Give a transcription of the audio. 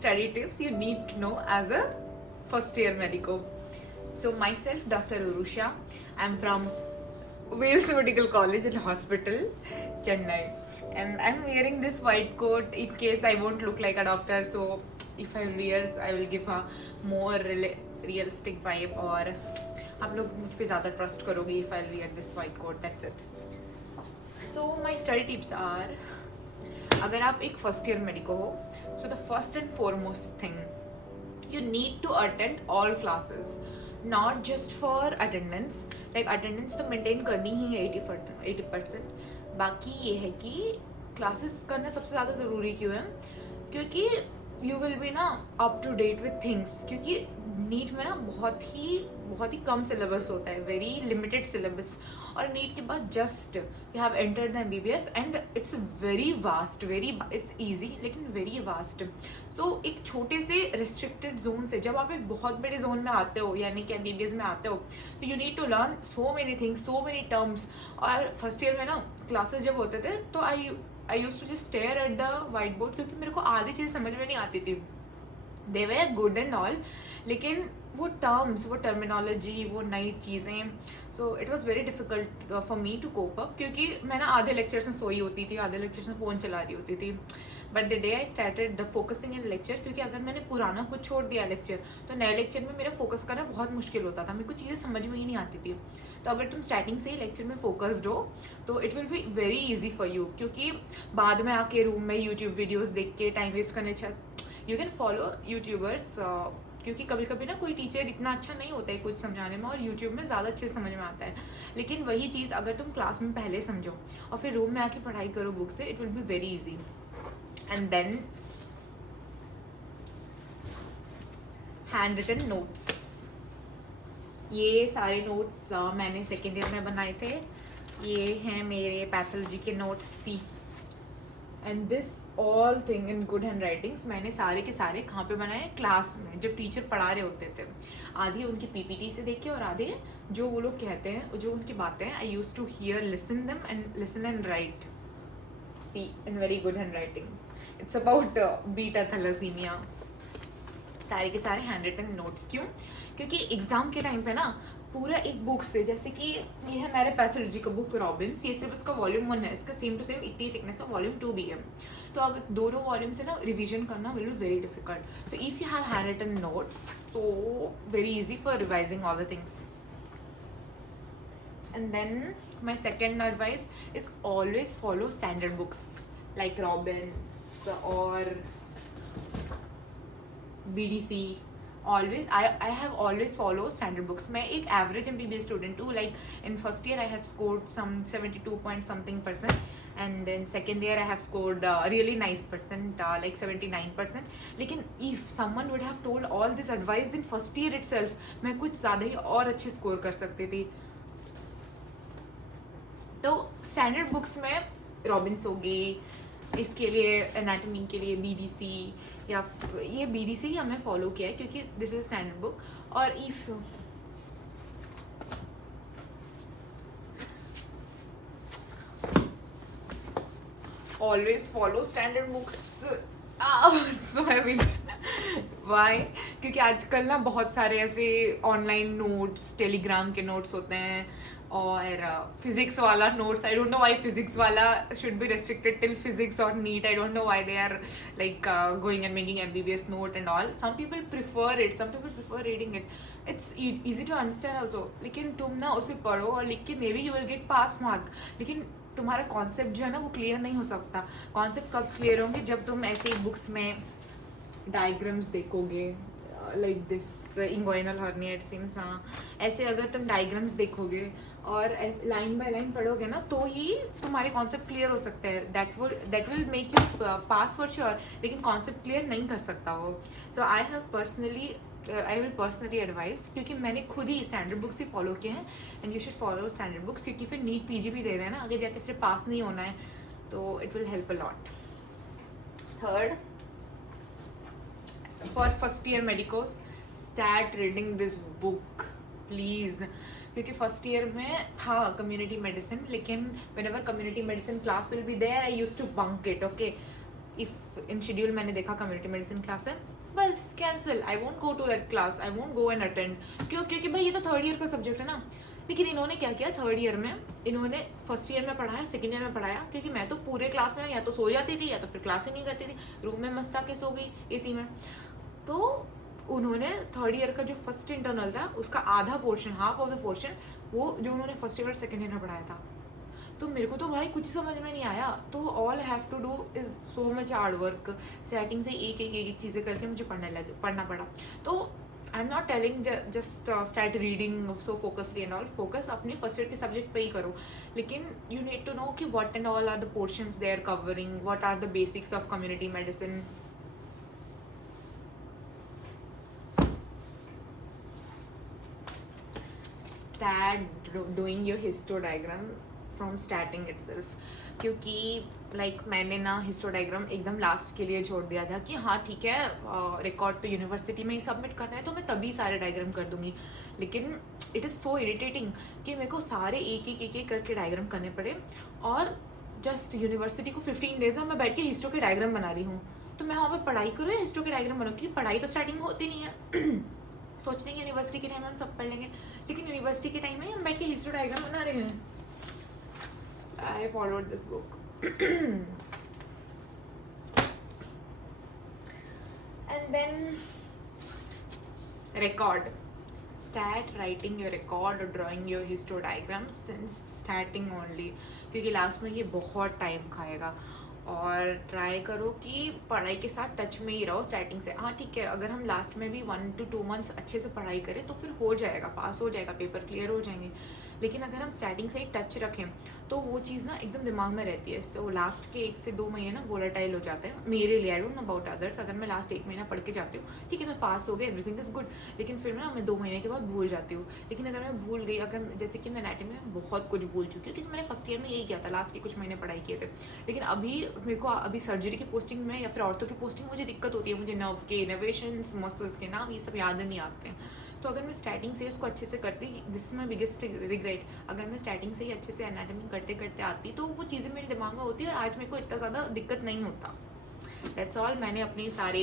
study tips you need to know as a first year medico. So myself, Dr. Urusha, I'm from Wales Medical College and Hospital, Chennai, and I'm wearing this white coat in case I won't look like a doctor. So if I wear, I will give a more realistic vibe, और आप लोग मुझ पे ज़्यादा trust करोगे if I'll wear this white coat. That's it. So my study tips are, अगर आप एक फर्स्ट ईयर मेडिको हो, so the first and foremost thing, you need to attend all classes, not just for attendance. like attendance तो maintain करनी ही है 80%. बाकी ये है कि classes करना सबसे ज़्यादा ज़रूरी क्यों है, क्योंकि यू विल बी ना up to date with things. क्योंकि नीट में ना बहुत ही कम सिलेबस होता है, वेरी लिमिटेड सिलेबस. और नीट के बाद just you have entered the MBBS and it's very vast, it's easy लेकिन वेरी वास्ट. सो एक छोटे से रिस्ट्रिक्टेड जोन से जब आप एक बहुत बड़े जोन में आते हो, यानी कि MBBS में आते हो, तो you need to learn so many things, so many terms. और फर्स्ट ईयर में ना क्लासेस जब होते थे तो I use to just stare at the white board, क्योंकि मेरे को आधी चीज़ समझ में नहीं आती थी. They were good and all, लेकिन वो टर्म्स, वो टर्मिनोलॉजी, वो नई चीज़ें, so it was very difficult for me to cope up. क्योंकि मैं ना आधे लेक्चर्स में सोई होती थी, आधे लेक्चर्स में फ़ोन चला रही होती थी. But the day I started focusing in lecture, क्योंकि अगर मैंने पुराना कुछ छोड़ दिया लेक्चर, तो नए लेक्चर में मेरा फोकस करना बहुत मुश्किल होता था. मेरे को चीज़ें समझ में ही नहीं आती थी. तो अगर तुम स्टार्टिंग से ही लेक्चर में फोकस्ड हो तो it will be very easy for you. क्योंकि बाद में आके रूम में यूट्यूब वीडियोज़ देख के टाइम वेस्ट करने, यू कैन फॉलो यूट्यूबर्स, क्योंकि कभी कभी ना कोई टीचर इतना अच्छा नहीं होता है कुछ समझाने में, और यूट्यूब में ज़्यादा अच्छे समझ में आता है. लेकिन वही चीज़ अगर तुम क्लास में पहले समझो और फिर रूम में आके पढ़ाई करो बुक से, it will be very easy. And then hand written notes. ये सारे नोट्स मैंने सेकेंड ईयर में बनाए थे. ये हैं मेरे पैथोलॉजी के notes, see. And this all thing in good hand writings मैंने सारे के सारे कहाँ पे बनाए, क्लास में जब टीचर पढ़ा रहे होते थे. आधी उनकी PPT से देख के, और आधे जो वो लोग कहते हैं, जो उनकी बातें हैं, I use to hear, listen and write, see, in very good hand writing. It's about beta thalassemia. सारे के सारे हैंड रिटन नोट्स. क्यों? क्योंकि एग्ज़ाम के टाइम पे ना पूरा एक बुक से, जैसे कि ये है मेरे पैथोलॉजी का बुक रॉबिन्स, ये सिर्फ इसका वॉल्यूम 1 है, इसका सेम टू सेम इतनी थिकनेस का वॉल्यूम 2 भी है. तो अगर दोनों वॉल्यूम से ना रिवीजन करना विल बी वेरी डिफिकल्ट. तो if you have hand written notes, so very easy for revising all the things. And then my second advice is always follow standard books like Robbins और BDC. Always, I have always follow standard books. मैं एक average MBBS student हूँ. Like in first year I have scored some 72 point something %, and in second year I have scored really nice %, like 79%. लेकिन if someone would have told all this advice in first year itself, मैं कुछ ज़्यादा ही और अच्छे score कर सकती थी. तो स्टैंडर्ड बुक्स में रॉबिन्स होगी, इसके लिए एनाटॉमी के लिए BDC, या ये BDC ही हमने फॉलो किया है क्योंकि दिस इज स्टैंडर्ड बुक. और if always follow standard books. So heavy. Why? क्योंकि आजकल ना बहुत सारे ऐसे ऑनलाइन नोट्स, टेलीग्राम के नोट्स होते हैं, और Physics Wallah notes. I don't know why Physics Wallah should be restricted till physics और NEET. I don't know why they are like going and making MBBS note and all. Some people prefer it, some people prefer reading it. It's easy to understand also. लेकिन तुम ना उसे पढ़ो और लिख के may be you will get pass mark, लेकिन तुम्हारा कॉन्सेप्ट जो है ना वो क्लियर नहीं हो सकता. कॉन्सेप्ट कब क्लियर होंगे? जब तुम ऐसे बुक्स में डायग्राम्स देखोगे, like this inguinal hernia it seems. हाँ, ऐसे अगर तुम डायग्राम्स देखोगे और लाइन बाय लाइन पढ़ोगे ना, तो ही तुम्हारे कॉन्सेप्ट क्लियर हो सकते हैं. That will make you pass for sure, लेकिन कॉन्सेप्ट क्लियर नहीं कर सकता वो. सो आई विल पर्सनली एडवाइज, क्योंकि मैंने खुद ही स्टैंडर्ड बुक्स ही फॉलो किए हैं. And you should follow standard books, क्योंकि फिर नीट PG भी दे रहे हैं ना, आगे जाके सिर्फ पास नहीं होना है, तो it will help a lot. Third, for first year medicos, start reading this book please. क्योंकि फर्स्ट ईयर में था कम्युनिटी मेडिसिन, लेकिन whenever community medicine class will be there, I used to bunk it. Okay, if in schedule मैंने देखा community medicine class है, बस cancel, I won't go to that class, I won't go and attend. क्यों? क्योंकि भाई ये तो third year का सब्जेक्ट है ना। लेकिन इन्होंने क्या किया, थर्ड ईयर में इन्होंने फर्स्ट ईयर में पढ़ाया, सेकेंड ईयर में पढ़ाया, क्योंकि मैं तो पूरे क्लास में या तो सो जाती थी या तो फिर क्लास ही नहीं करती थी, रूम में मस्त आके सो गई एसी में। तो उन्होंने थर्ड ईयर का जो फर्स्ट इंटरनल था उसका आधा portion, half of the portion, वो जो उन्होंने फर्स्ट ईयर और सेकेंड ईयर में पढ़ाया था। तो मेरे को तो भाई कुछ समझ में नहीं आया। तो all have to do is so much hard work. Starting से एक चीज़ें करके मुझे पढ़ना पड़ा। तो I am not telling just start reading so focusly and all, focus अपने फर्स्ट ईयर के सब्जेक्ट पे ही करो, लेकिन यू नीड टू नो कि what and all are the portions they are covering, what are the basics of community medicine. Start doing your histoडायग्राम from starting itself, क्योंकि मैंने ना हिस्टोडायग्राम एकदम लास्ट के लिए छोड़ दिया था कि हाँ ठीक है, रिकॉर्ड तो यूनिवर्सिटी में ही सबमिट करना है तो मैं तभी सारे डायग्राम कर दूंगी। लेकिन इट इज़ सो इरिटेटिंग कि मेरे को सारे एक करके डायग्राम करने पड़े, और जस्ट यूनिवर्सिटी को 15 डेज में मैं बैठ के हिस्टो के डायग्राम बना रही हूँ। तो मैं वहाँ पर पढ़ाई करूँ या हिस्टो के डायग्राम बनाऊँ? क्योंकि पढ़ाई तो स्टार्टिंग होती नहीं है। सोचते हैं यूनिवर्सिटी के टाइम में हम सब पढ़ लेंगे, लेकिन यूनिवर्सिटी के टाइम में हम बैठ के हिस्टो डायग्राम बना रहे हैं। I followed this book and then record, start writing your record or drawing your histoडायग्राम since starting only, क्योंकि लास्ट में ये बहुत टाइम खाएगा। और ट्राई करो कि पढ़ाई के साथ टच में ही रहो स्टार्टिंग से। हाँ ठीक है, अगर हम लास्ट में भी 1 to 2 months अच्छे से पढ़ाई करें तो फिर हो जाएगा, पास हो जाएगा, पेपर क्लियर हो जाएंगे। लेकिन अगर हम स्टार्टिंग से ही टच रखें तो वो चीज़ ना एकदम दिमाग में रहती है। सो लास्ट के 1 से 2 महीने ना वोलेटाइल हो जाते हैं मेरे लिए। आई डोंट नो अबाउट अदर्स। अगर मैं लास्ट 1 महीना पढ़ के जाती हूँ, ठीक है मैं पास हो गई, एवरीथिंग इज़ गुड, लेकिन फिर ना मैं 2 महीने के बाद भूल जाती हूँ। लेकिन अगर मैं भूल गई, अगर जैसे कि मैं एनाटॉमी में बहुत कुछ भूल चुकी हूँ, क्योंकि मैंने फर्स्ट ईयर में यही किया था, लास्ट के कुछ महीने पढ़ाई किए थे। लेकिन अभी मेरे को अभी सर्जरी की पोस्टिंग में या फिर औरतों की पोस्टिंग में मुझे दिक्कत होती है, मुझे नर्व के इनोवेशंस, मसल्स के नाम ये सब याद नहीं आते हैं। तो अगर मैं स्टार्टिंग से उसको अच्छे से करती, this is my biggest regret, अगर मैं स्टार्टिंग से ही अच्छे से एनाटॉमी करते करते आती तो वो चीज़ें मेरे दिमाग में होती और आज मेरे को इतना ज़्यादा दिक्कत नहीं होता। That's all. मैंने अपने सारे